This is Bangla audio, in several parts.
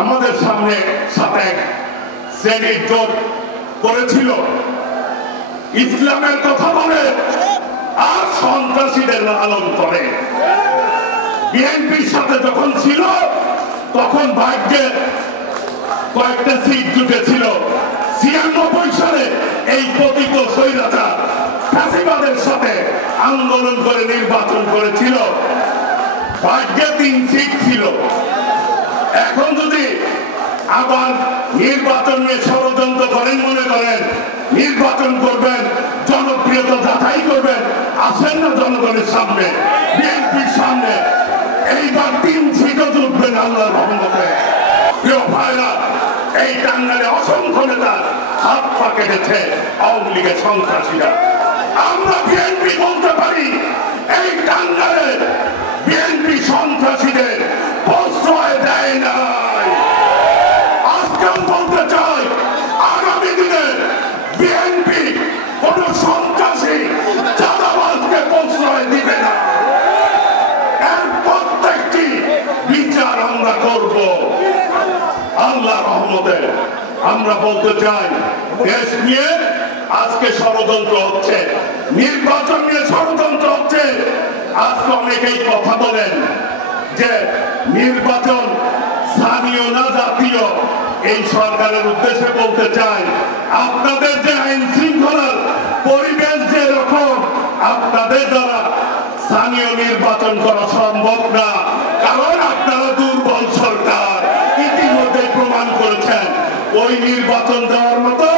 আমাদের সামনে সাথে শ্রেণীর জোট করেছিল, ইসলামের কথা বলে আর সন্ত্রাসীদের লালন করে। বিএনপির সাথে যখন ছিল তখন ভাগ্যে কয়েকটা সিট জুটেছিল। ৯৬ সালে এই পতিত স্বৈরাচার ফ্যাসিবাদের সাথে আন্দোলন করে নির্বাচন করেছিল, ভাগ্যে ৩ সিট ছিল। এখন যদি আবার নির্বাচন নিয়ে ষড়যন্ত্র করেন, মনে করেন নির্বাচন করবেন, জনপ্রিয়তা যাচাই করবেন, আসেন না জনগণের সামনে, বিএনপির সামনে এইবার ৩ সিটও জুটবেন আল্লাহর রহমতে। প্রিয় ভাইরা, এই টাঙ্গাইলে অসংখ্য নেতা হাত পা কেটেছে আওয়ামী লীগের সন্ত্রাসীরা। আমরা বিএনপি বলতে পারি এই টাঙ্গাইলে বিএনপি সন্ত্রাসীদের প্রশ্রয় দেয় নাই। আজকাল বলতে চাই আগামী দিনে বিএনপি কোন সন্ত্রাসী চাঁদাবাজকে প্রশ্রয় দিবে না। এর প্রত্যেকটি বিচার আমরা করব আল্লাহ রহমতে। আমরা বলতে চাই দেশ নিয়ে আজকে ষড়যন্ত্র হচ্ছে, নির্বাচন নিয়ে ষড়যন্ত্র হচ্ছে। আজকে অনেকেই কথা বলেন যে নির্বাচন স্থানীয় না জাতীয়। এই সরকারের উদ্দেশ্যে বলতে চাই, আপনাদের যে আইন শৃঙ্খলার পরিবেশ যে রকম, আপনাদের দ্বারা স্থানীয় নির্বাচন করা সম্ভব না, কারণ আপনারা দুর্বল সরকার, ইতিমধ্যে প্রমাণ করেছেন। ওই নির্বাচন দেওয়ার মতো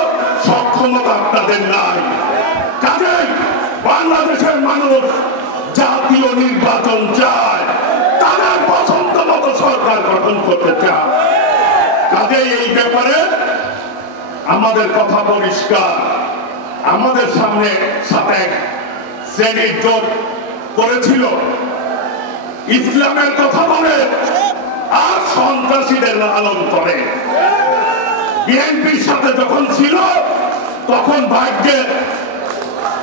সক্ষমতা আপনাদের নাই। কাজেই বাংলাদেশের মানুষ জাতীয় নির্বাচন চায়, তাদের পছন্দ মতো সরকার গঠন করতে চায়। কাজেই এই ব্যাপারে আমাদের কথা পরিষ্কার। আমাদের সামনে সাথে শ্রেণীর জোট করেছিল, ইসলামের কথা বলে আর সন্ত্রাসীদের লালন করে। বিএনপির সাথে যখন ছিল তখন ভাগ্যে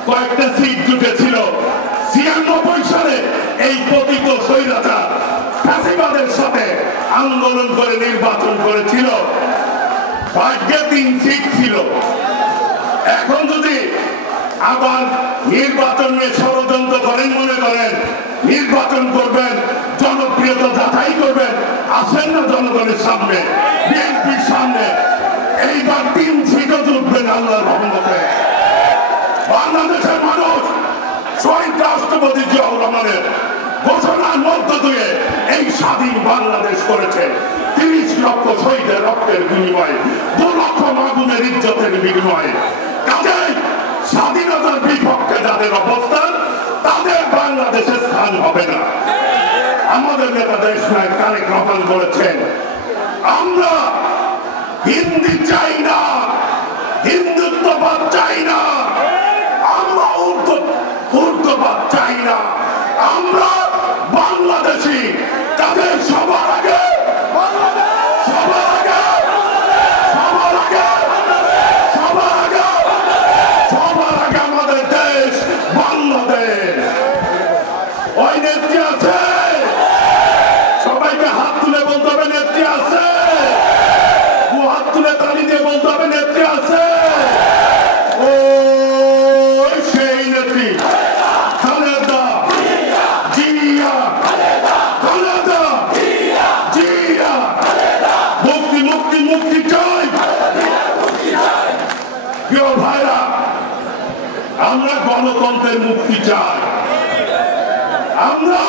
কয়েকটা সিট জুটেছিল। ৯৬ সালে এই পতিত স্বৈরাচার ফ্যাসিবাদের সাথে আন্দোলন করে নির্বাচন করেছিল, ভাগ্যে ৩ সিট ছিল। এখন যদি আবার নির্বাচন নিয়ে ষড়যন্ত্র করেন, মনে করেন নির্বাচন করবেন, জনপ্রিয়তা যাচাই করবেন, আসেন না জনগণের সামনে, বিএনপির সামনে এইবার ৩ সিটও জুটবেন আল্লাহর রহমতে। বাংলাদেশের মানুষ শহীদ রাষ্ট্রপতি জিয়াউর রহমানের ঘোষণার মধ্য দিয়ে এই স্বাধীন বাংলাদেশ করেছে। ৩০ লক্ষ শহীদের রক্তের বিনিময়ে, ২ লক্ষ মাগুনের ইজ্জতের বিনিময়ে। কাজেই স্বাধীনতার বিপক্ষে যাদের অবস্থান, তাদের বাংলাদেশের স্থান হবে না। আমাদের নেতা দেশ নায়ক তারেক রহমান বলেছেন, আমরা হিন্দি চাই না, হিন্দুত্ববাদ চাই না, আমরা উর্দুবাদ চাই না, আমরা বাংলাদেশি। তাদের সবার আগে সবার আগে সবার আগে সবার আগে সবার আগে আমাদের দেশ বাংলাদেশ। ওই নেত্রী আছে, সবাইকে হাত তুলে বলতে হবে নেত্রী আছে, হাত তুলে তালি দিয়ে বলতে হবে নেত্রী আছে। ও সেই নেত্রী খালেদা জিয়া, খালেদা জিয়া। মুক্তি মুক্তি মুক্তি চাই। প্রিয় ভাইরা, আমরা গণতন্ত্রের মুক্তি চাই, আমরা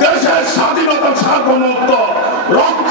দেশের স্বাধীনতা সার্বভৌমত্ব রক্ষা